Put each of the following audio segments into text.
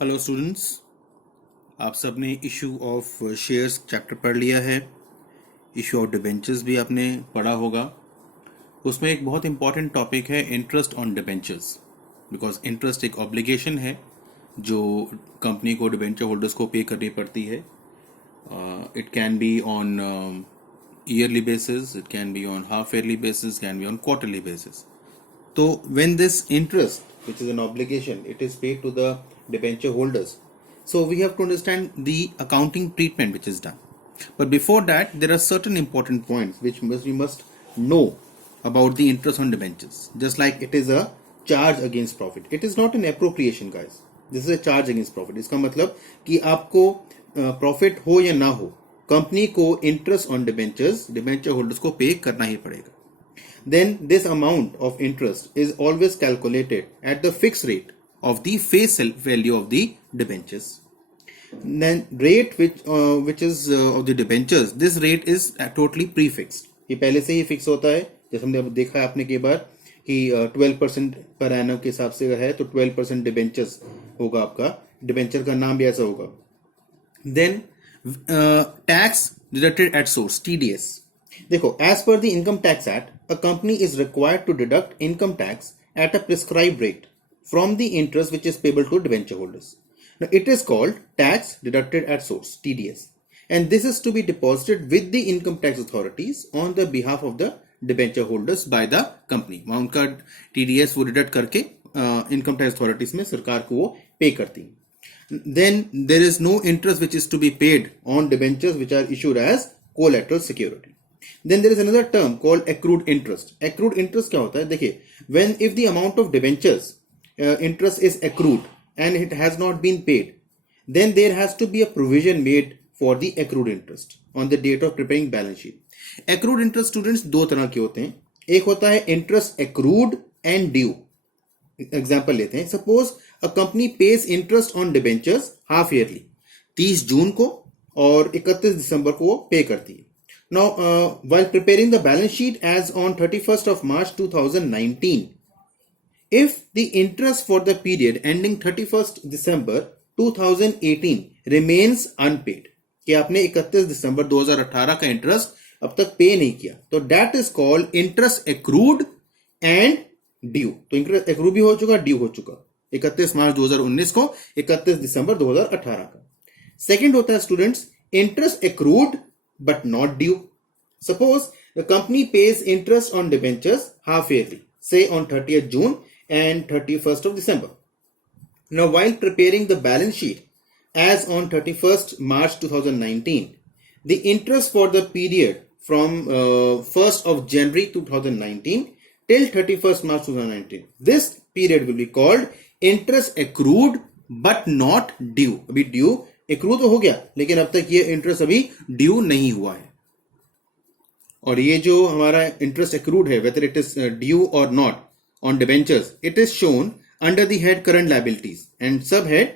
Hello students, आप सब ने इशू ऑफ शेयर्स चैप्टर पढ़ लिया है। इशू ऑफ डिबेंचर्स भी आपने पढ़ा होगा। उसमें एक बहुत इंपॉर्टेंट टॉपिक है interest on debentures, because interest एक ऑब्लिगेशन है जो कंपनी को डिबेंचर होल्डर्स को पे करनी पड़ती है। It can be on yearly basis, it can be on half yearly basis, can be on quarterly basis. So when this interest, which is an obligation, it is paid to the debenture holders. So we have to understand the accounting treatment which is done. But before that, there are certain important points which we must know about the interest on debentures. Just like it is a charge against profit. It is not an appropriation, guys. This is a charge against profit. इसका मतलब कि आपको profit हो या ना हो, company को interest on debentures, debenture holders को pay करना ही पड़ेगा. Then this amount of interest is always calculated at the fixed rate of the face value of the debentures. Then rate which is of the debentures, this rate is totally prefixed. ये पहले से ही fix होता है, जैसे हमने अब देखा है आपने कई बार कि 12% पर एनम के हिसाब से है तो 12% डिबेंचर्स होगा, आपका डिबेंचर का नाम भी ऐसा होगा. Then tax deducted at source, TDS. देखो, as per the income tax act, a company is required to deduct income tax at a prescribed rate from the interest which is payable to debenture holders. Now it is called tax deducted at source, TDS, and this is to be deposited with the income tax authorities on the behalf of the debenture holders by the company. वहाँ उनका TDS वो deduct करके income tax authorities में सरकार को वो पे करती है. Then there is no interest which is to be paid on debentures which are issued as collateral security. Then there is another term called accrued interest. Accrued interest क्या होता है? देखिए, when if the amount of debentures interest is accrued and it has not been paid, then there has to be a provision made for the accrued interest on the date of preparing balance sheet. Accrued interest students दो तरह के होते हैं. एक होता है interest accrued and due. Example लेते हैं. Suppose a company pays interest on debentures half yearly, 30 जून को और 31 दिसंबर को वो पे करती है. Now, while preparing the balance sheet as on 31st of March 2019, if the interest for the period ending 31st December 2018 remains unpaid, कि आपने 31 दिसंबर 2018 का इंटरेस्ट अब तक पे नहीं किया, तो that is called interest accrued and due. तो इंटरेस्ट एक्रू भी हो चुका, ड्यू हो चुका 31 मार्च 2019 को, 31 दिसंबर 2018 का. सेकेंड होता है students interest accrued but not due. Suppose the company pays interest on debentures half yearly, say on 30th June and 31st of December. Now, while preparing the balance sheet as on 31st March 2019, the interest for the period from 1st of January 2019 till 31st March 2019, this period will be called interest accrued but not due. अभी due accrue तो हो गया, लेकिन अब तक ये interest अभी due नहीं हुआ है. और ये जो हमारा इंटरेस्ट एक्रूड है, वेदर इट इज ड्यू और not on debentures, it is shown under the head current liabilities and sub head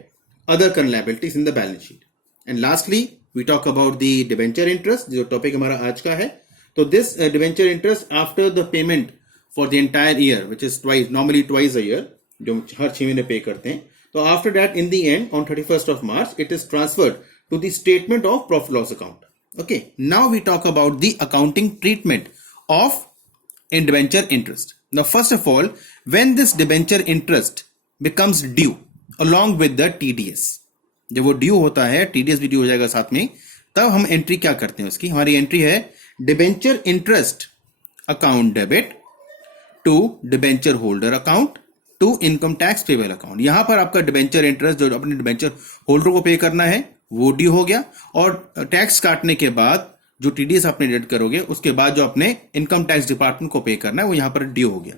other current liabilities in the balance sheet. And lastly we talk about the debenture interest, जो topic हमारा आज का है. तो this debenture interest after the payment for the entire year, which is twice, normally twice a year, जो हर 6 महीने पे करते हैं. So after that, in the end, on 31st of March, it is transferred to the statement of profit loss account. Okay. Now we talk about the accounting treatment of debenture interest. Now, first of all, when this debenture interest becomes due along with the TDS, जब वो due होता है, TDS भी due हो जाएगा साथ में, तब हम एंट्री क्या करते हैं उसकी? हमारी एंट्री है debenture interest account debit to debenture holder account to income tax payable account. यहां पर आपका डिबेंचर इंटरेस्ट जो अपने डिबेंचर होल्डर को पे करना है वो ड्यू हो गया, और टैक्स काटने के बाद जो टीडीएस आपने डिडक्ट करोगे उसके बाद जो अपने इनकम टैक्स डिपार्टमेंट को पे करना है वो यहां पर ड्यू हो गया.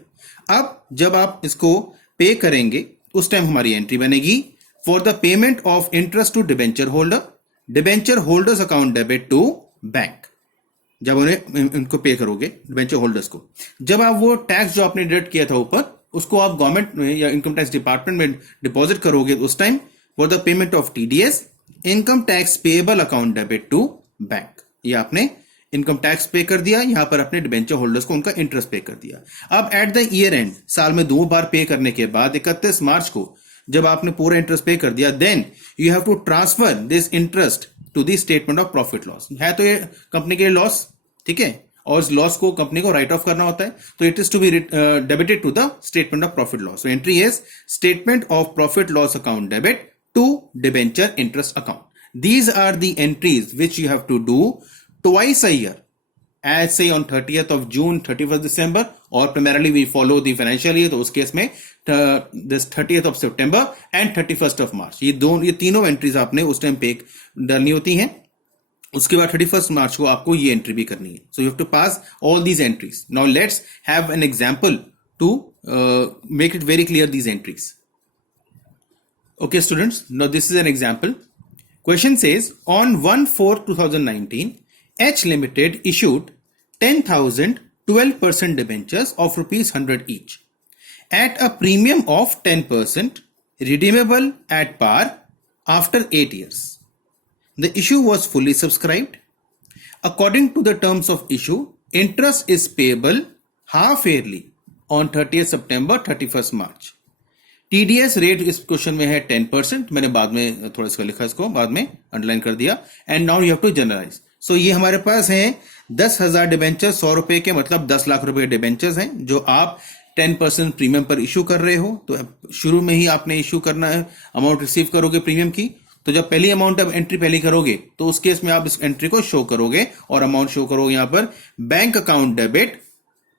अब जब आप इसको पे करेंगे उस टाइम हमारी एंट्री बनेगी for the payment of interest to debenture holder, debenture holders account debit to bank. जब उन्हें इनको पे करोगे डिबेंचर होल्डर्स को, जब आप वो टैक्स जो आपने डिडक्ट किया था ऊपर उसको आप गवर्नमेंट में या इनकम टैक्स डिपार्टमेंट में डिपॉजिट करोगे उस time for the payment of TDS, income tax payable account debit to bank. ये आपने इनकम टैक्स पे कर दिया, यहां पर अपने डिबेंचर होल्डर्स को उनका इंटरेस्ट पे कर दिया. अब एट द ईयर एंड, साल में 2 बार पे करने के बाद 31 मार्च को जब आपने पूरा इंटरेस्ट पे कर दिया, then you have to transfer this interest to the statement of profit loss. है तो ये कंपनी के लिए लॉस, ठीक है, और इस लॉस को कंपनी को राइट ऑफ करना होता है, तो it is to be debited to the statement of profit loss. So entry is statement of profit loss account debit to debenture interest account. These are the entries which you have to do twice a year, as say on 30th of June, 31st December, or primarily we follow the financial year, तो उस case में this 30th of September and 31st of March, ये तीनों entries आपने उस time पे डालनी होती हैं। उसके बाद 31st मार्च को आपको ये एंट्री भी करनी है। So you have to pass all these entries. Now let's have an example to make it very clear these entries. Okay students, now this is an example. Question says, on 1/4/2019, H Limited issued 10,000 12% debentures of ₹100 each at a premium of 10%, redeemable at par after 8 years. The issue was fully subscribed. According to the terms of issue, interest is payable half yearly on 30th September, 31st March. TDS rate इस question में है 10%, मैंने बाद में थोड़ा इसका लिखा, इसको बाद में अंडरलाइन कर दिया। And now you have to generalise. So ये हमारे पास है 10,000 डिबेंचर, 100 रुपए के, मतलब 10 लाख रुपए के डिबेंचर्स हैं जो आप 10% प्रीमियम पर इशू कर रहे हो। तो शुरू में ही आपने इशू करना है, अमाउंट रिसीव करोगे प्रीमियम की। तो जब पहली अमाउंट अब एंट्री पहली करोगे तो उस केस में आप इस एंट्री को शो करोगे और अमाउंट शो करोगे यहां पर बैंक अकाउंट डेबिट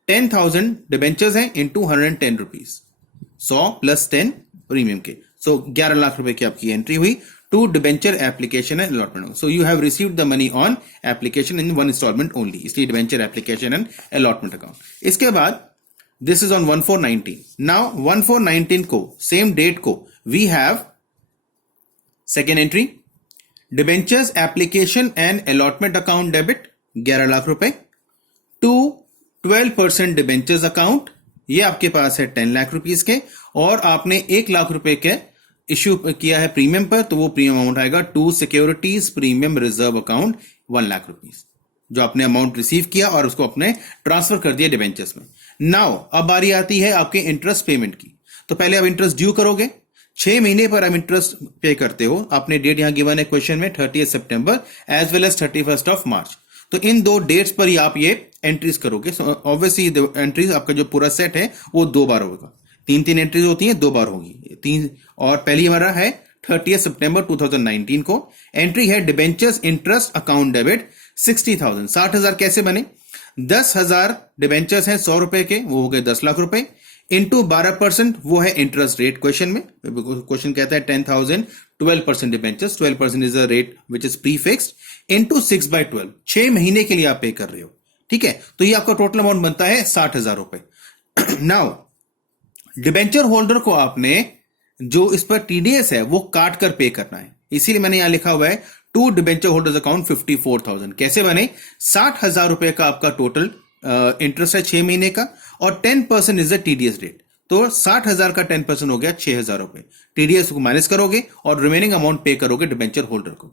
10,000 डिबेंचर्स हैं इंटू 110 रुपीज, 100 प्लस 10 प्रीमियम के। सो 11 लाख रुपए की आपकी एंट्री हुई to debenture application and allotment. So you have received the money on application in one instalment only, इसलिए debenture application and allotment account. इसके बाद this is on 1/4/19। Now 1/4/19 को, same date को, we have second entry, debentures application and allotment account debit 11 lakh रुपए to 12% debentures account, ये आपके पास है 10 lakh rupees के, और आपने 1 लाख रुपए के इश्यू किया है प्रीमियम पर, तो वो प्रीमियम अमाउंट आएगा to securities premium reserve account 1 lakh rupees, जो आपने अमाउंट रिसीव किया और उसको अपने ट्रांसफर कर दिया डिबेंचर्स में। नाउ अब बारी आती है आपके इंटरेस्ट पेमेंट की। तो पहले आप इंटरेस्ट ड्यू करोगे, 6 महीने पर आप इंटरेस्ट पे करते हो। आपने डेट यहां गिवन है क्वेश्चन में 30 सितंबर as well as 31st of March. तो इन दो डेट्स पर ही आप ये एंट्रीज करोगे। ऑब्वियसली एंट्रीज आपका जो पूरा सेट है वो 2 बार होगा। 3 एंट्रीज होती हैं, 2 बार होगी 3। और पहली हमारा है 30 सितंबर 2019 को। एंट्री है डिबेंचर्स इंटरेस्ट अकाउंट डेबिट 60,000। 60,000 कैसे बने? 10,000 डिबेंचर्स हैं 100 रुपए के, वो हो गए 10 लाख रुपए, इंटू 12%, वो है इंटरेस्ट रेट। क्वेश्चन में क्वेश्चन कहता है 10,000 12% debentures, 12% is a rate which is pre fixed, into 6/12, 6 महीने के लिए आप पे कर रहे हो, ठीक है। तो ये आपका टोटल अमाउंट बनता है 60,000 रुपए। नाउ डिबेंचर होल्डर को आपने जो इस पर टीडीएस है वो काट कर पे करना है, इसीलिए मैंने यहां लिखा हुआ है टू डिबेंचर होल्डर्स अकाउंट 54,000। कैसे बने? 60,000 रुपए का आपका टोटल इंटरेस्ट है 6 महीने का, और 10% इज द टीडीएस रेट। तो 60,000 का 10% हो गया 6,000 रुपए। टीडीएस को माइनस करोगे और रिमेनिंग अमाउंट पे करोगे डिबेंचर होल्डर को।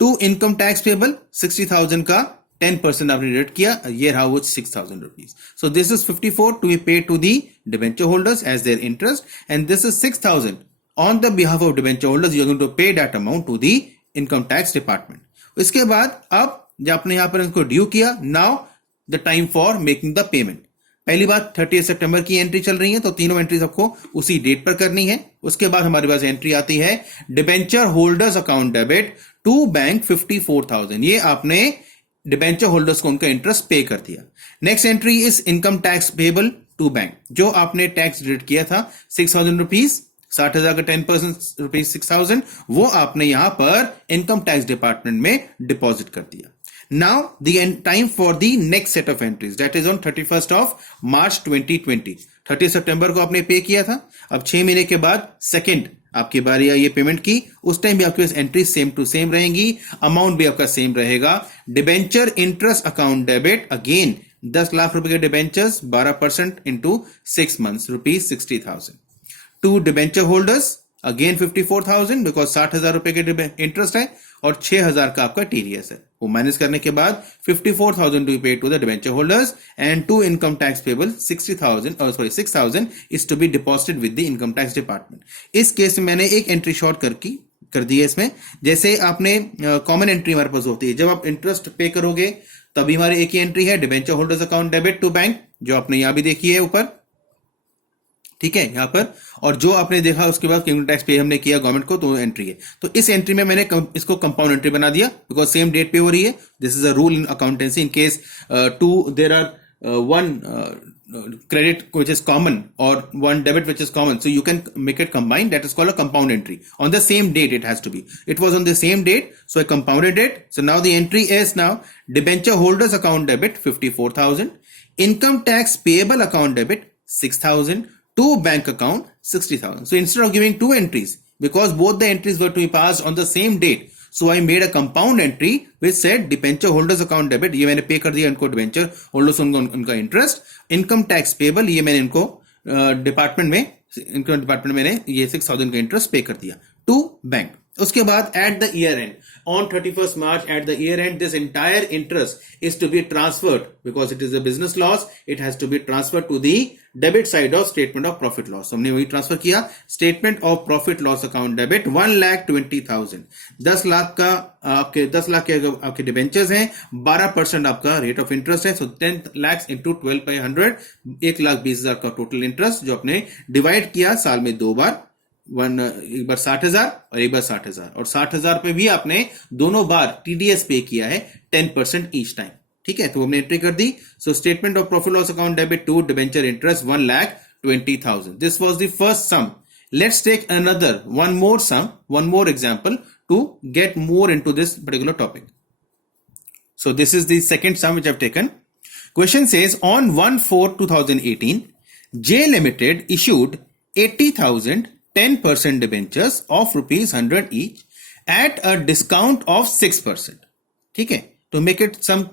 टू इनकम टैक्स पेबल 60,000 का 10% आपने डिडक्ट किया, ये रहा वो 6,000 rupees. So this is 54 to be paid to the debenture holders as their interest, and this is 6,000 on the behalf of debenture holders, you are going to pay that amount to the income tax department. इसके बाद अब जब आपने यहां पर इसको due किया, now the time for making the payment. पहली बात 30 सितंबर की एंट्री चल रही है, तो तीनों एंट्रीज आपको उसी डेट पर करनी है। उसके बाद हमारे पास एंट्री आती है debenture holders account debit to bank 54,000, ये आपने डिबेंचर होल्डर्स को उनका इंटरेस्ट पे कर दिया। Next entry is income tax payable to bank, जो आपने टैक्स डिडक्ट किया था 6,000 रुपीज, 60,000 का 10% रुपीज 6,000, वो आपने यहां पर इनकम टैक्स डिपार्टमेंट में डिपॉजिट कर दिया। Now the time for the next set of entries, that is on 31st of March 2020। 30 सितंबर को आपने पे किया था, अब 6 महीने के बाद सेकंड आपकी बारी आई ये पेमेंट की, उस टाइम भी आपके पास एंट्री सेम टू सेम रहेंगी, अमाउंट भी आपका सेम रहेगा। Debenture interest account debit again 10 lakh रुपए के debentures 12% into 6 months rupees 60,000 to debenture holders again 54,000 because 60,000 रुपए के इंटरेस्ट है और 6,000 का आपका टीडीएस है। वो माइनस करने के बाद 54,000 to pay to the debenture holders and to income tax payable 6,000 is to be deposited with the income tax department. इस केस में मैंने एक एंट्री शॉर्ट कर दी है इसमें। जैसे आपने कॉमन एंट्री हमारे पास होती है, जब आप इंटरेस्ट पे करोगे तभी हमारी एक ही एंट्री है, debenture holders account debit to bank, जो आपने यहां भी देखी है ऊपर, ठीक है, यहां पर। और जो आपने देखा उसके बाद इनकम टैक्स पे हमने किया गवर्नमेंट को, तो एंट्री है। तो इस एंट्री में मैंने इसको कंपाउंड एंट्री बना दिया बिकॉज सेम डेट पे हो रही है। This is a rule in accountancy in case there are one credit which is common or one debit which is common, so you can make it combined. That is called a compound entry. On the same date it has to be. It was on the same date, so I compounded it. So now the entry is now debenture holders account debit 54,000, income tax payable account debit 6,000, to bank account 60,000. So instead of giving two entries, because both the entries were to be passed on the same date, so I made a compound entry which said debenture holders account debit, ये मैंने पे कर दिया इनको debenture holders उनका interest, income tax payable ये मैंने इनको डिपार्टमेंट में मैंने ये 6,000 का इंटरेस्ट पे कर दिया टू बैंक। उसके बाद at the year end on 31st March at the year end, this entire interest is to be transferred because it is a business loss. It has to be transferred to the debit side of statement of profit loss. हमने वही transfer किया, statement of profit loss account debit 1,20,000, 10 lakh का आपके 10 लाख के आपके debentures हैं, 12% आपका rate of interest है, सो 10 lakhs into 12/100, 1,20,000 का टोटल इंटरेस्ट जो आपने डिवाइड किया साल में दो बार, एक बार 60,000 और एक बार 60,000, और 60,000 पे भी आपने दोनों बार टीडीएस पे किया है 10% ईच टाइम, ठीक है। तो हमने एंट्री कर दी। So statement of profit loss account debit to debenture interest 1,20,000. This was the first sum. Let's take another one more example to get more into this particular topic. So this is the second sum which I have taken. Question says on 1/4/2018 J Limited issued 80,000 10% debentures of ₹100 each at a discount of 6%. ठीक है, to make it some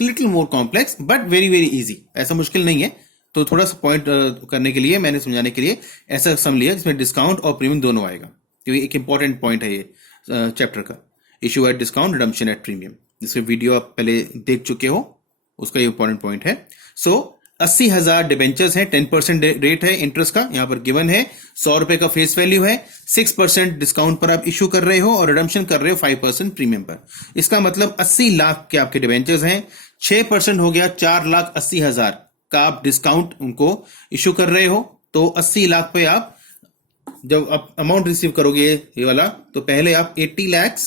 little more complex but very very easy. ऐसा मुश्किल नहीं है, तो थोड़ा सा point करने के लिए मैंने समझाने के लिए ऐसा सम लिया जिसमें डिस्काउंट और प्रीमियम दोनों आएगा, क्योंकि एक इंपॉर्टेंट पॉइंट है ये चैप्टर का। Issue at discount, redemption at premium, जिसके वीडियो आप पहले देख चुके हो, उसका ये इंपॉर्टेंट पॉइंट है। सो 80,000 डिबेंचर्स हैं, 10% रेट है इंटरेस्ट का, यहां पर गिवन है, 100 रुपए का फेस वैल्यू है, 6% डिस्काउंट पर आप इश्यू कर रहे हो और रिडम्पशन कर रहे हो 5% प्रीमियम पर। इसका मतलब 80 लाख के आपके डिबेंचर्स हैं, 6% हो गया 4,80,000 का आप डिस्काउंट उनको इश्यू कर रहे हो। तो 80 लाख पे आप जब आप अमाउंट रिसीव करोगे ये वाला, तो पहले आप 80 लाख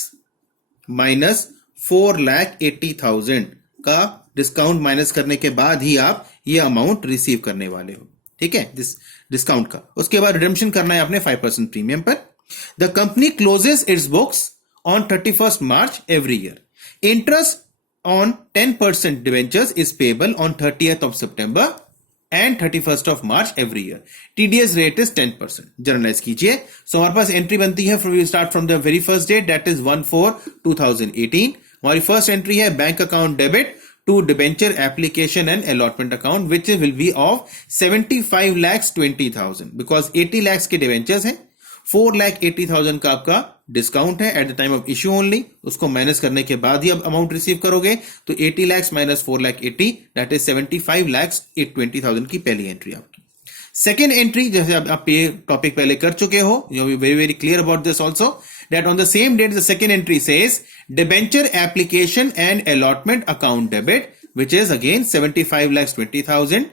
माइनस 4,80,000 का डिस्काउंट माइनस करने के बाद ही आप ये अमाउंट रिसीव करने वाले हो, ठीक है, दिस डिस्काउंट का। उसके बाद रिडम्पशन करना है आपने 5% प्रीमियम पर। The company closes its books on 31st March every year. Interest on 10% debentures is payable on 30th of September and 31st of March every year. TDS rate is 10%। Journalise कीजिए। So हमारे पास entry बनती है, start from the very first date, that is 1/4/2018। हमारी first entry है bank account debit to debenture application and allotment account which will be of 75,20,000 because 80 lakhs के debentures हैं, 4,80,000 का आपका डिस्काउंट है eight the time of issue only, उसको minus करने के बाद ही आप अमाउंट रिसीव करोगे। तो 80 lakhs माइनस 4,80,000 दैट इज 75,20,000 की पहली एंट्री आपकी। सेकेंड एंट्री, जैसे आप ये टॉपिक पहले कर चुके हो, you are very very clear about this also, that on the same date the second entry says debenture application and allotment account debit which is again 75,20,000,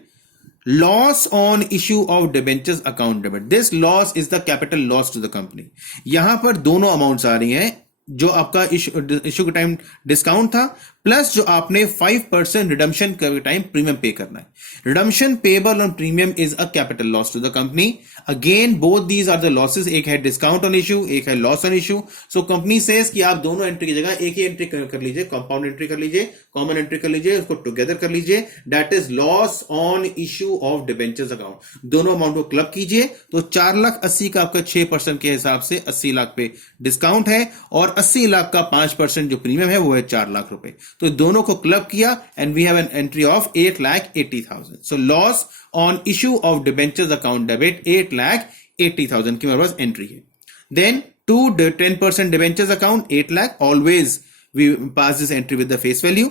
loss on issue of debentures account debit. This loss is the capital loss to the company. यहां पर दोनों amounts आ रही हैं, जो आपका issue के time discount था plus जो आपने 5% रिडम्पशन के टाइम प्रीमियम पे करना है। Redemption payable on premium is a capital loss to the company. Again both these are the losses, एक है डिस्काउंट ऑन इश्यू, एक है loss on issue. So company says कि आप दोनों एंट्री की जगह एक ही एंट्री कर लीजिए, कंपाउंड एंट्री कर लीजिए, कॉमन एंट्री कर लीजिए, उसको टुगेदर कर लीजिए, that is loss on issue of debentures account. दोनों अमाउंट को क्लब कीजिए, तो 4,80,000 का आपका 6% के हिसाब से 80 लाख पे डिस्काउंट है और 80 लाख का 5% जो प्रीमियम है वो है 4 लाख रुपए। तो दोनों को क्लब किया and we have an entry of 8,80,000। So loss on issue of debentures account debit 8,80,000 की हमारे पास एंट्री है। Then to the 10% debentures account 8 lakh, always we pass this entry with the face value.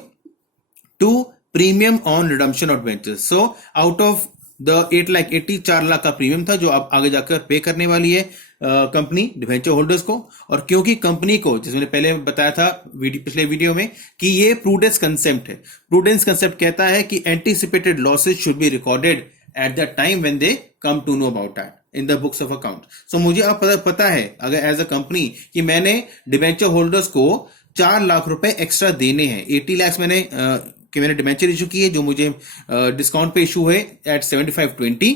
To premium on redemption of debentures, so out of the 8 lakh 4 lakh का premium था जो अब आगे जाकर पे करने वाली है कंपनी डिवेंचर होल्डर्स को। और क्योंकि कंपनी को, जैसे मैंने पहले बताया था पिछले वीडियो में, कि ये प्रूडेंस कंसेप्ट है। प्रूडेंस कंसेप्ट कहता है कि anticipated losses should be recorded at the time when they come to know about that in the books of account. So मुझे अब पता है अगर एज अ कंपनी कि मैंने डिवेंचर होल्डर्स को 4 लाख रुपए एक्स्ट्रा देने हैं। 80 लाख मैंने डिवेंचर इशू की है जो मुझे डिस्काउंट पे इशू है एट 75.20,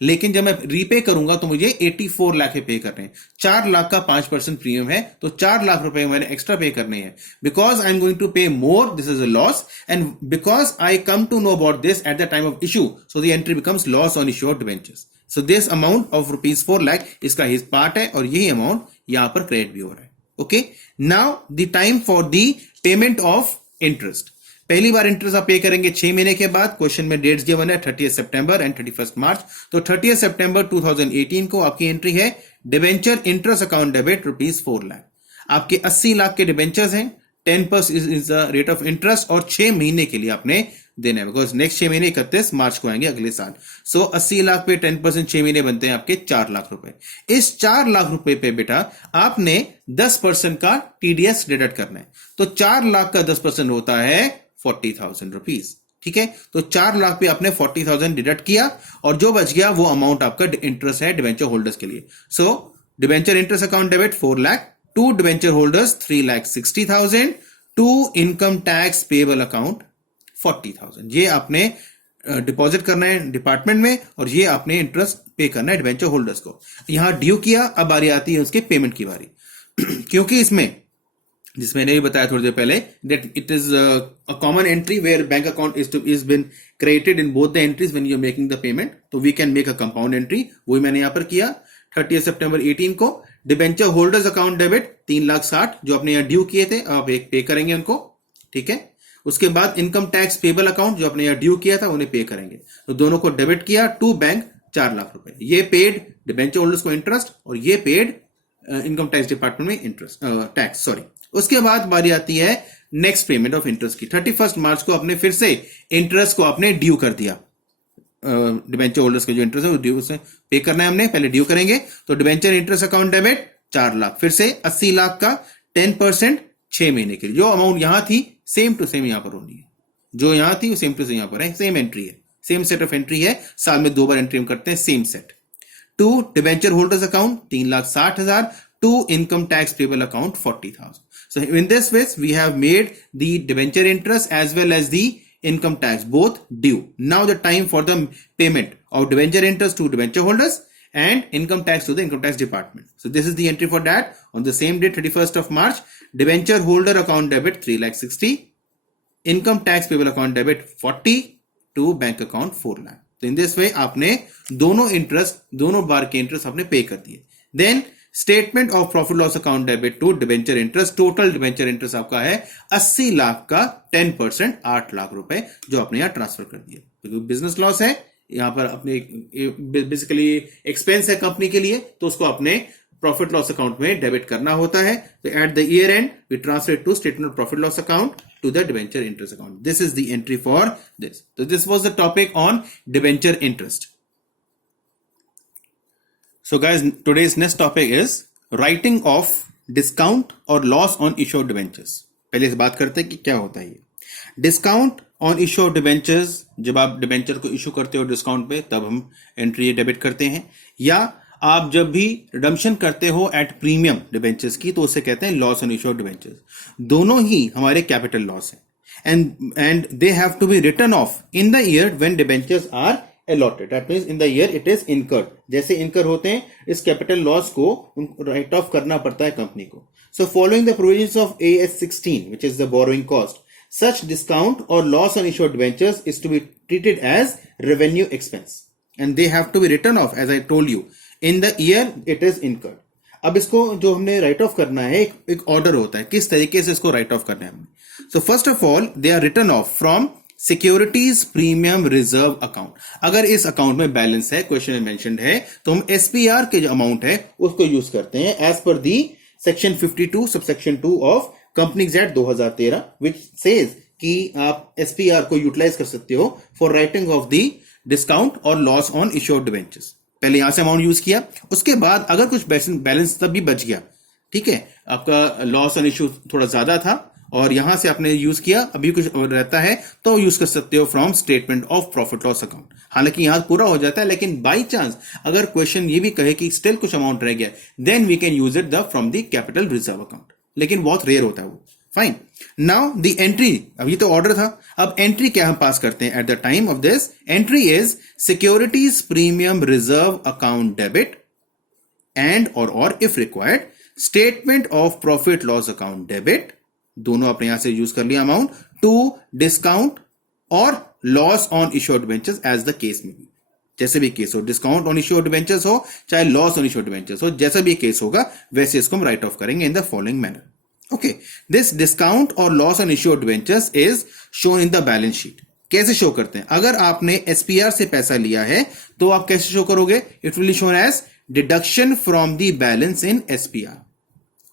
लेकिन जब मैं रीपे करूंगा तो मुझे 84 लाख पे करने हैं। 4 लाख का 5% प्रीमियम है, तो 4 लाख रुपए मैंने एक्स्ट्रा पे करने हैं। Because I am going to pay more, this is a loss, and because I come to know about this at the time of issue, so the entry becomes loss on issue of debentures. So this amount of ₹4 lakh इसका हिस्सा part है और यही amount यहां पर credit भी हो रहा है। Okay, now the time for the payment of interest. पहली बार इंटरेस्ट आप पे करेंगे 6 महीने के बाद। क्वेश्चन में डेट्स गिवन है 30 सितंबर एंड 31 मार्च। तो 30 सितंबर 2018 को आपकी एंट्री है debenture interest account debit ₹4 lakh. आपके 80 लाख के डिवेंचर्स हैं, 10% is the rate of interest और 6 महीने के लिए आपने देना है, बिकॉज नेक्स्ट 6 महीने 31 मार्च को आएंगे अगले साल। सो 80 लाख पे 10% 6 महीने बनते हैं आपके 4 लाख रुपए। इस 4 लाख रुपए पे बेटा आपने 10% का टीडीएस डिडक्ट करना है। तो 4 लाख का 10% होता है 40,000 रुपीज। ठीक है, तो 4 लाख पे आपने 40,000 डिडक्ट किया और जो बच गया वो अमाउंट आपका इंटरेस्ट है डिवेंचर होल्डर्स के लिए। So debenture interest account debit 4 lakh, to debenture holders 3,60,000, to income tax payable account 40,000। ये आपने डिपॉजिट करना है डिपार्टमेंट में और ये आपने इंटरेस्ट पे करना है डिवेंचर होल्डर्स को। यहां ड्यू किया, अब बारी आती है उसके पेमेंट की बारी। क्योंकि इसमें, जिस मैंने भी बताया थोड़ी देर पहले, that it is a common entry where bank account is been created in both the entries when you're making the payment, तो we can make a compound entry। वही मैंने यहां पर किया। 30 सितंबर 18 को डिबेंचर होल्डर्स अकाउंट डेबिट 3,60,000 जो आपने यहाँ ड्यू किए थे, आप एक पे करेंगे उनको। ठीक है, उसके बाद इनकम टैक्स पेबल अकाउंट जो आपने यहाँ ड्यू किया था उन्हें पे करेंगे। तो दोनों को डेबिट किया टू बैंक 4 लाख रुपए। ये पेड डिबेंचर होल्डर्स को इंटरेस्ट और ये पेड इनकम टैक्स डिपार्टमेंट में इंटरेस्ट टैक्स, सॉरी। उसके बाद बारी आती है नेक्स्ट पेमेंट ऑफ इंटरेस्ट की। 31 मार्च को आपने फिर से इंटरेस्ट को आपने ड्यू कर दिया। डिबेंचर होल्डर्स के जो इंटरेस्ट है वो ड्यू से पे करना है हमने, पहले ड्यू करेंगे। तो debenture interest account debit 4 lakh, फिर से 80 लाख का 10% 6 महीने के लिए। जो अमाउंट यहां थी सेम टू सेम यहां पर होनी है, जो यहां थी वो सेम टू सेम यहां पर है। सेम एंट्री है, सेम सेट ऑफ एंट्री है, साल में 2 बार एंट्री हम करते हैं, same set. To debenture holders account 3,60,000, to income tax payable account 40,000. So in this way we have made the debenture interest as well as the income tax both due. Now the time for the payment of debenture interest to debenture holders and income tax to the income tax department. So this is the entry for that. On the same day 31st of March, debenture holder account debit 3,60,000, income tax payable account debit 40 to bank account 4 lakh. तो in this way आपने दोनों बार के interest आपने पे कर दिए। Then statement of profit loss account debit to debenture interest. Total debenture interest आपका है 80 लाख का 10% 8 लाख रुपए जो आपने यहां ट्रांसफर कर दिया। क्योंकि बिजनेस लॉस है यहां पर, अपने बेसिकली एक्सपेंस है कंपनी के लिए, तो उसको अपने प्रॉफिट लॉस अकाउंट में डेबिट करना होता है। तो at the year end we transfer to statement of profit loss account to the debenture interest account. This is the entry for this. तो this was the topic on debenture interest. So guys, today's next topic is writing off discount or loss on issue of debentures। पहले इस बात करते हैं कि क्या होता है ये discount on issue of debentures. जब आप डिबेंचर को इशू करते हो डिस्काउंट पे तब हम एंट्री डेबिट करते हैं, या आप जब भी रिडम्पशन करते हो एट प्रीमियम डिबेंचर्स की तो उसे कहते हैं loss on issue of debentures. दोनों ही हमारे कैपिटल लॉस है and they have to be written off in the year when debentures are allotted, that means in the year it is incurred। जैसे incur होते हैं इस कैपिटल लॉस को right of करना पड़ता है कंपनी को। So following the provisions of AS 16 which is the borrowing cost, such discount or loss on issue of debentures is to be treated as revenue expense and they have to be written off as I told you in the year it is incurred। अब इसको जो हमने right of करना है एक order होता है किस तरीके से इसको राइट ऑफ करना है हमने। So first of all they are written off from securities premium reserve account. अगर इस अकाउंट में बैलेंस है, क्वेश्चन में मेंशन्ड है, तो हम एसपीआर के जो अमाउंट है उसको यूज करते हैं एज पर the section 52 subsection 2 of companies act 2013 which says कि आप एसपीआर को यूटिलाइज कर सकते हो for writing off the discount और loss on issue of debentures. पहले यहां से अमाउंट यूज किया, उसके बाद अगर कुछ बैलेंस तब भी बच गया, ठीक है, आपका लॉस ऑन इश्यू थोड़ा ज्यादा था और यहां से आपने यूज किया, अभी कुछ रहता है तो यूज कर सकते हो from statement of profit loss account. हालांकि यहां पूरा हो जाता है, लेकिन बाई चांस अगर क्वेश्चन ये भी कहे कि स्टिल कुछ अमाउंट रह गया, then we can use it the from the capital reserve account, लेकिन बहुत रेयर होता है वो। फाइन, नाउ द एंट्री, अभी तो ऑर्डर था, अब एंट्री क्या हम पास करते हैं at the time of this? Entry is securities premium reserve account debit and और if required statement of profit loss account debit, दोनों अपने यहां से यूज कर लिया अमाउंट, टू डिस्काउंट और loss on issue of debentures as the case में भी, जैसे भी केस हो, discount on issue of debentures हो चाहे loss on issue of debentures हो, जैसा भी केस होगा वैसे इसको हम राइट ऑफ करेंगे in the following manner. Okay, this discount or loss on issue of debentures is shown in the balance sheet. कैसे शो करते हैं? अगर आपने एसपीआर से पैसा लिया है तो आप कैसे शो करोगे? It will be shown as deduction from the balance in SPR.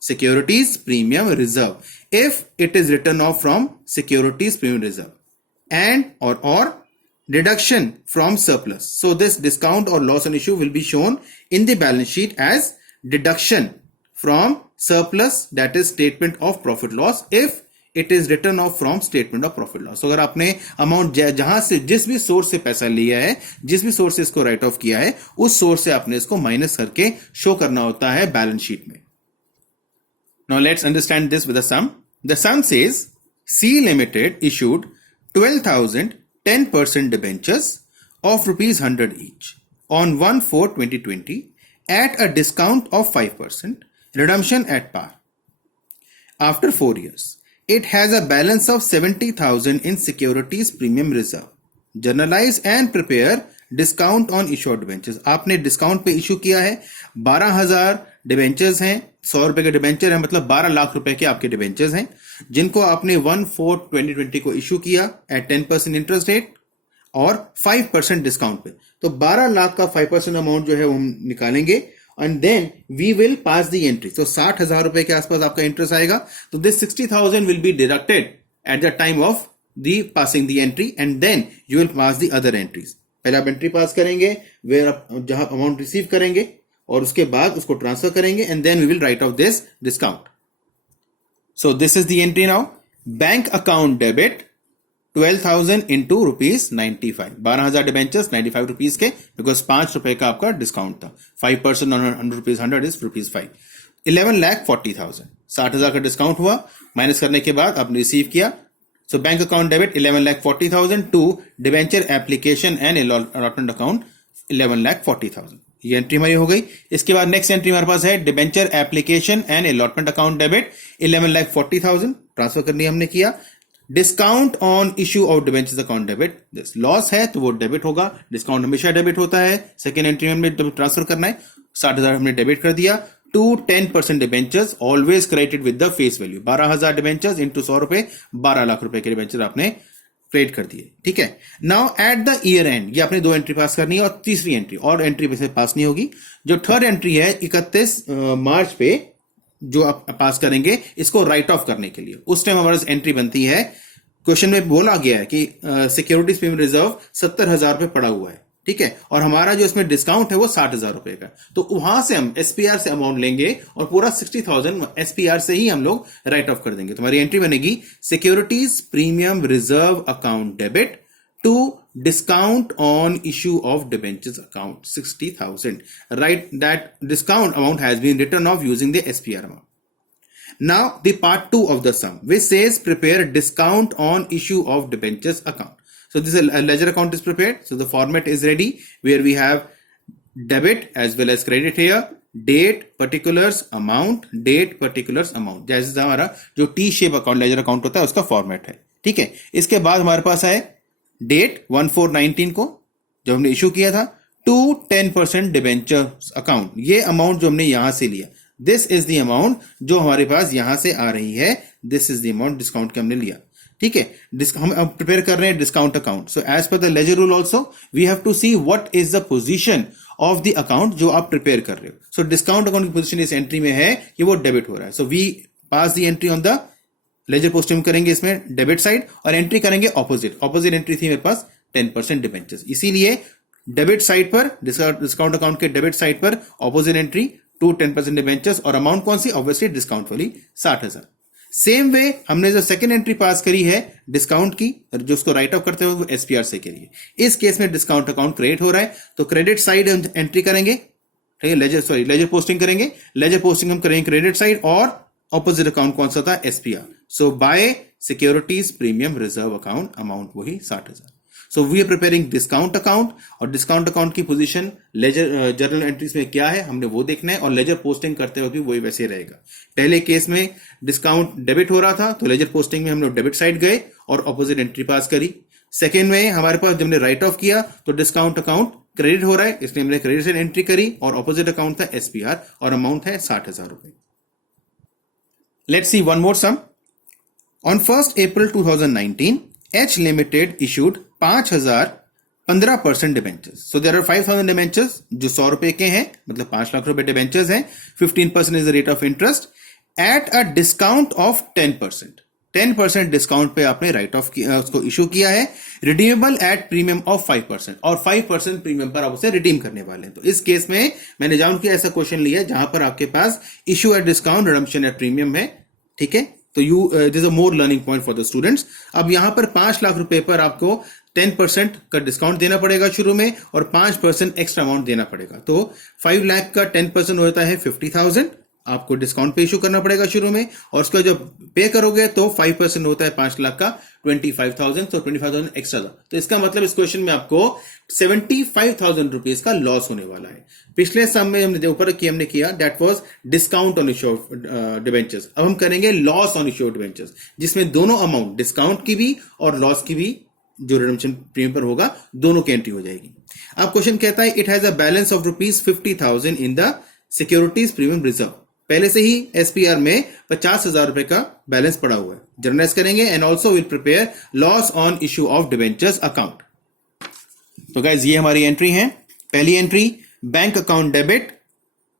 Securities Premium Reserve. If it is written off from Securities Premium Reserve and or deduction from surplus. So this discount or loss on issue will be shown in the balance sheet as deduction from surplus, that is statement of profit loss, if it is written off from statement of profit loss. So अगर आपने amount जहां से जिस भी source से पैसा लिया है, जिस भी सोर्स से इसको राइट ऑफ किया है, उस सोर्स से आपने इसको माइनस करके शो करना होता है बैलेंस शीट में। Now let's understand this with a sum. The sum says C Limited issued 12,000 10% debentures of rupees 100 each on 1/4/2020 at a discount of 5%. Redemption at par. After 4 years, it has a balance of 70,000 in securities premium reserve. Journalize and prepare discount on issued debentures. आपने discount पे issue किया है, 12,000 debentures हैं, 100 रुपए के debenture है, मतलब 12 लाख रुपए के आपके डिबेंचर्स हैं, जिनको आपने 1/4/2020 को इशू किया एट 10% इंटरेस्ट रेट और 5% डिस्काउंट पे। तो 12 लाख का 5% अमाउंट जो है वो हम निकालेंगे and then we will pass the entry. So 60,000 रुपए के आसपास आपका इंटरेस्ट आएगा, तो this 60,000 will be deducted at the time of the passing the entry and then you will pass the other entries. पहले आप एंट्री पास करेंगे where आप जहां अमाउंट रिसीव करेंगे और उसके बाद उसको ट्रांसफर करेंगे and then we will write off this discount. So this is the entry now. Bank account debit 12,000 into rupees 95. 12,000 debentures 95 rupees के, बिकॉज 5 रुपए का आपका डिस्काउंट था, 5% on 100 rupees 100 is rupees 5. 11,40,000, 60,000 का डिस्काउंट हुआ, माइनस करने के बाद आपने रिसीव किया। So bank account debit 11,40,000 to debenture application and allotment account 11,40,000। ये एंट्री हमारी हो गई। इसके बाद नेक्स्ट एंट्री हमारे पास है debenture application and allotment account debit 11,40,000 transfer करनी हमने किया। Discount on issue of debentures account debit, this loss है तो वो डेबिट होगा, डिस्काउंट हमेशा डेबिट होता है। सेकेंड एंट्री में ट्रांसफर करना है, 60,000 हमने डेबिट कर दिया to 10% debentures always credited with the face value. 12,000 debentures into 100 रुपए, 12 लाख रुपए के डिबेंचर आपने क्रेडिट कर दिए, ठीक है। Now at the year and ये आपने 2 एंट्री पास करनी है और तीसरी एंट्री और एंट्री वैसे पास नहीं होगी। जो थर्ड एंट्री है 31 मार्च पे जो आप पास करेंगे इसको राइट ऑफ करने के लिए, उस टाइम हमारे एंट्री बनती है। क्वेश्चन में बोला गया है कि सिक्योरिटीज प्रीमियम रिजर्व 70,000 रुपए पड़ा हुआ है, ठीक है, और हमारा जो इसमें डिस्काउंट है वो 60,000 रुपए का, तो वहां से हम एसपीआर से अमाउंट लेंगे और पूरा 60,000 एसपीआर से ही हम लोग राइट ऑफ कर देंगे। तो हमारी एंट्री बनेगी securities premium reserve account debit to discount on issue of debentures account 60,000. Right, that discount amount has been written off using the SPR amount. Now the part 2 of the sum which says prepare discount on issue of debentures account. So this is a ledger account is prepared. So the format is ready where we have debit as well as credit here, date particulars amount, date particulars amount, जैसे हमारा जो T shape account ledger account होता है उसका format है, ठीक है। इसके बाद हमारे पास है डेट 1/4/19 को जब हमने इशू किया था टू 10% डिबेंचर अकाउंट, ये अमाउंट जो हमने यहां से लिया, दिस इज द अमाउंट जो हमारे पास यहां से आ रही है, this is the amount discount के हमने लिया। ठीक है, हम अब प्रिपेयर कर रहे हैं discount account. So as per the ledger rule also we have to see what is the position of the account जो आप प्रिपेयर कर रहे हो. सो डिस्काउंट अकाउंट की पोजीशन इस एंट्री में है कि वो डेबिट हो रहा है. So we pass the entry on the ledger posting करेंगे इसमें डेबिट साइड और एंट्री करेंगे ऑपोजिट एंट्री थी मेरे पास 10% डिबेंचर्स. इसीलिए डेबिट साइड पर डिस्काउंट अकाउंट के डेबिट साइड पर ऑपोजिट एंट्री टू 10% डिबेंचर्स और अमाउंट कौन सी, ऑब्वियसली डिस्काउंट वाली 60,000. सेम वे हमने जो सेकंड एंट्री पास करी है डिस्काउंट की, जो उसको राइट ऑफ करते हुए वो एसपीआर से करिए. इस केस में डिस्काउंट अकाउंट क्रेडिट हो रहा है तो क्रेडिट साइड एंट्री करेंगे, ठीक है, लेजर पोस्टिंग करेंगे. लेजर पोस्टिंग हम करेंगे क्रेडिट साइड और ऑपोजिट अकाउंट कौन सा था, SPR. So by securities premium reserve account, amount वही 60,000. So we are preparing discount account और डिस्काउंट अकाउंट की पोजीशन लेजर जर्नल एंट्रीज में क्या है हमने वो देखना है और लेजर पोस्टिंग करते वक्त भी वही वैसे रहेगा. पहले केस में डिस्काउंट डेबिट हो रहा था तो लेजर पोस्टिंग में हम लोग डेबिट साइड गए और ऑपोजिट एंट्री पास करी. सेकेंड में हमारे पास जब हमने राइट ऑफ किया तो डिस्काउंट अकाउंट क्रेडिट हो रहा है इसलिए हमने क्रेडिट साइड एंट्री करी और ऑपोजिट अकाउंट था एसपीआर और अमाउंट है 60,000 रुपए. Let's see one more sum. On 1st April 2019 H Limited issued 5,015% debentures. So there are 5,000 debentures जो 100 रुपए के हैं, मतलब 5 लाख रुपए डिबेंचर्स हैं. 15% is the rate of interest at a discount of 10%. 10% discount पे आपने राइट ऑफ किया, उसको इशू किया है. रिडीमेबल एट प्रीमियम ऑफ 5% और 5% प्रीमियम पर आप उसे रिडीम करने वाले हैं. तो इस केस में मैंने जानबूझ के ऐसा क्वेश्चन लिया जहां पर आपके पास issue at discount, redemption at premium है. ठीक है, तो this a more learning point for the students. अब यहां पर 5 लाख रुपए पर आपको 10% का डिस्काउंट देना पड़ेगा शुरू में और 5% एक्स्ट्रा अमाउंट देना पड़ेगा. तो 5 लाख का 10% होता है 50,000. आपको डिस्काउंट पे इशू करना पड़ेगा शुरू में और उसका जब पे करोगे तो 5% होता है 5 लाख का 25,000. तो 25,000 एक्स्ट्रा था. तो इसका मतलब इस क्वेश्चन में आपको 75,000 रुपीज का लॉस होने वाला है. पिछले सम में हमने ऊपर की हमने किया that was discount on issue of debentures. अब हम करेंगे loss on issue of debentures जिसमें दोनों अमाउंट डिस्काउंट की भी और लॉस की भी जो रिडम्पशन प्रीमियम पर होगा दोनों की एंट्री हो जाएगी. अब क्वेश्चन कहता है it has a balance of ₹50,000 in the securities premium reserve. पहले से ही एसपीआर में 50,000 रुपए का बैलेंस पड़ा हुआ है. जर्नलाइज करेंगे and also will prepare loss on issue of debentures account. तो गाइज ये हमारी एंट्री है. पहली entry bank account debit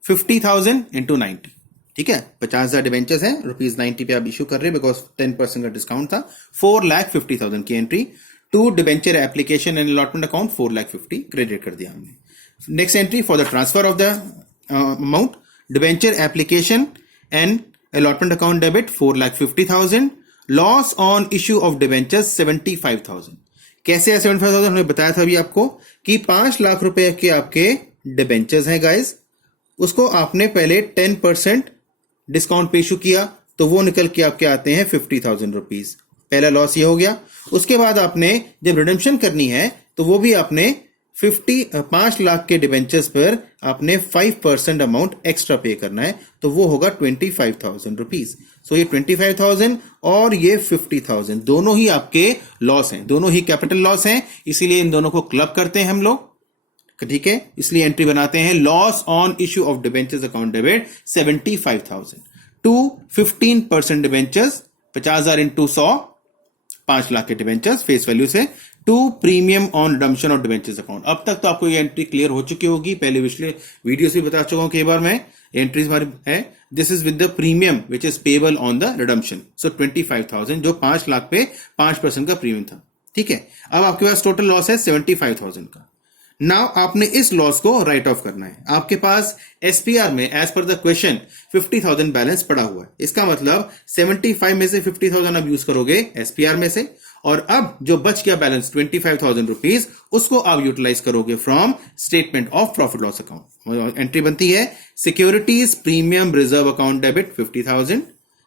50,000 into 90. ठीक है, 50,000 डिबेंचर्स है, ₹90 पे आप इशू कर रहे हैं बिकॉज 10% का डिस्काउंट था. 4,50,000 की entry to debenture application and allotment account 4,50,000 credit कर दिया हमने. Next entry for the transfer of the amount debenture application and allotment account debit 4,50,000. Loss on issue of debentures 75,000. कैसे है 75,000? हमने बताया था अभी आपको कि 5 लाख रुपए के आपके डिबेंचर्स हैं गाइस. उसको आपने पहले 10% डिस्काउंट पे इशू किया तो वो निकल के आपके आते हैं 50,000 रुपीज. पहला लॉस ये हो गया. उसके बाद आपने जब रिडम्पशन करनी है तो वो भी आपने 5 लाख के डिबेंचर्स पर आपने 5% अमाउंट एक्स्ट्रा पे करना है तो वो होगा 25,000 रुपीज. सो ये 25,000 और ये 50,000 दोनों ही आपके लॉस हैं, दोनों ही कैपिटल लॉस हैं. इसीलिए इन दोनों को क्लब करते हैं हम लोग. ठीक है, इसलिए एंट्री बनाते हैं loss on issue of debentures account debit 75,000 to 15% debentures 50,000 into 100 5 lakh के डिबेंचर्स फेस वैल्यू से to premium on redemption of debentures account. अब तक तो आपको ये एंट्री क्लियर हो चुकी होगी. पहले पिछले वीडियोस भी बता चुका हूं कई बार मैं. एंट्रीज हमारी है this is with the premium which is payable on the redemption. So 25,000 जो 5 लाख पे 5% का प्रीमियम था. ठीक है, अब आपके पास टोटल लॉस है 75,000 का. नाउ आपने इस लॉस को राइट ऑफ करना है. आपके पास एसपीआर में as per the question 50,000 balance पड़ा हुआ है. इसका मतलब 75 में से 50,000 आप यूज करोगे एसपीआर में से और अब जो बच गया बैलेंस 25,000 रुपीज उसको आप यूटिलाइज करोगे from statement of profit loss account. Entry बनती है securities premium reserve account debit 50,000,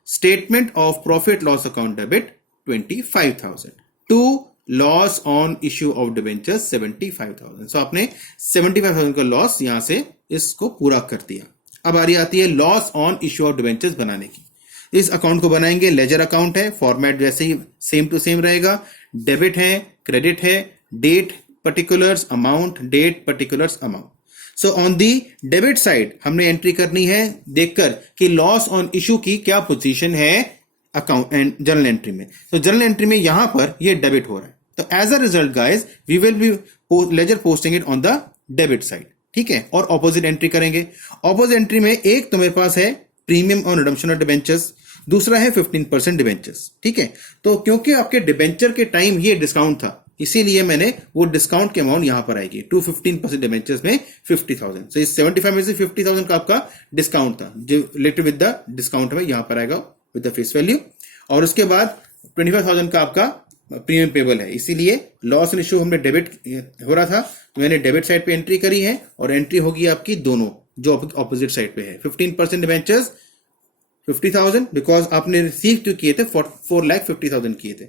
statement of profit loss account debit 25,000 to loss on issue of debentures 75,000. So आपने 75,000 का लॉस यहां से इसको पूरा कर दिया. अब आ रही आती है loss on issue of debentures बनाने की. इस अकाउंट को बनाएंगे. लेजर अकाउंट है, फॉर्मेट वैसे ही सेम टू सेम रहेगा. डेबिट है, क्रेडिट है, date particulars amount, date particulars amount. So on the debit side हमने एंट्री करनी है देखकर कि लॉस ऑन इशू की क्या पोजीशन है अकाउंट एंड जर्नल एंट्री में। तो जर्नल एंट्री में यहां पर ये डेबिट हो रहा है, तो as a result guys we will be ledger posting it on the debit side, ठीक है। और ऑपोजिट एंट्री करेंगे। ऑपोजिट एंट्री में एक तो मेरे पास है premium on redemption of debentures, दूसरा है 15% डिबेंचर्स, ठीक है। तो क्योंकि आपके डिबेंचर के टाइम ये डिस्काउंट था, इसीलिए मैंने वो डिस्काउंट के अमाउंट यहां पर आएगी टू 15% डिबेंचर्स में 50,000। सो इस 75 में से 50,000 का आपका डिस्काउंट था, जो रिलेटेड विद द डिस्काउंट में यहां पर आएगा विद द फेस वैल्यू। और उसके बाद 25,000 का आपका प्रीमियम पेबल है, इसीलिए लॉस एंड इश्यू हमने डेबिट हो रहा था, तो मैंने डेबिट साइड पे एंट्री करी है, और एंट्री होगी आपकी दोनों जो ऑपोजिट साइड पे है। 15% डिबेंचर्स 50,000 बिकॉज आपने रिसीव क्यों किए थे, 4,50,000 किए थे,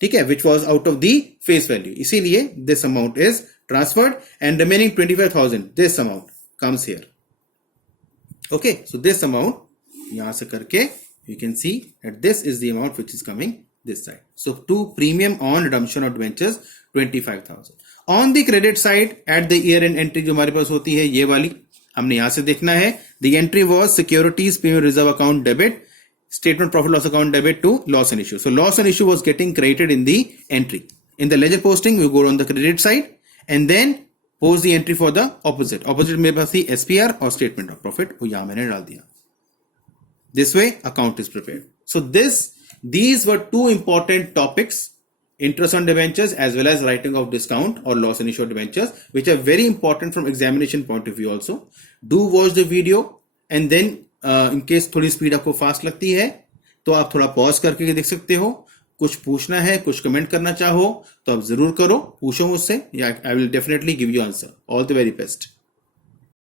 ठीक है, which was out of the face value, इसीलिए this amount is transferred and remaining 25,000 this amount comes here. Okay, so this amount यहां से करके you can see that this is the amount which is coming this side. So to premium on redemption of debentures 25,000. On the credit side at the year end entry जो हमारे पास होती है ये वाली, हमने यहां से देखना है the entry was securities premium reserve account debit, statement profit loss account debit to loss and issue. So loss and issue was getting credited in the entry. In the ledger posting we go on the credit side and then post the entry for the opposite. Opposite मेरे पास थी SPR और statement of profit, वो यहां मैंने डाल दिया. This way account is prepared. So these were two important topics, interest on debentures as well as writing of discount or loss and issue of debentures, which are very important from examination point of view also. Do watch the video and then in case थोड़ी speed आपको fast लगती है तो आप थोड़ा pause करके देख सकते हो। कुछ पूछना है, कुछ कमेंट करना चाहो तो आप जरूर करो, पूछो मुझसे, या I will definitely give you answer. All the very best.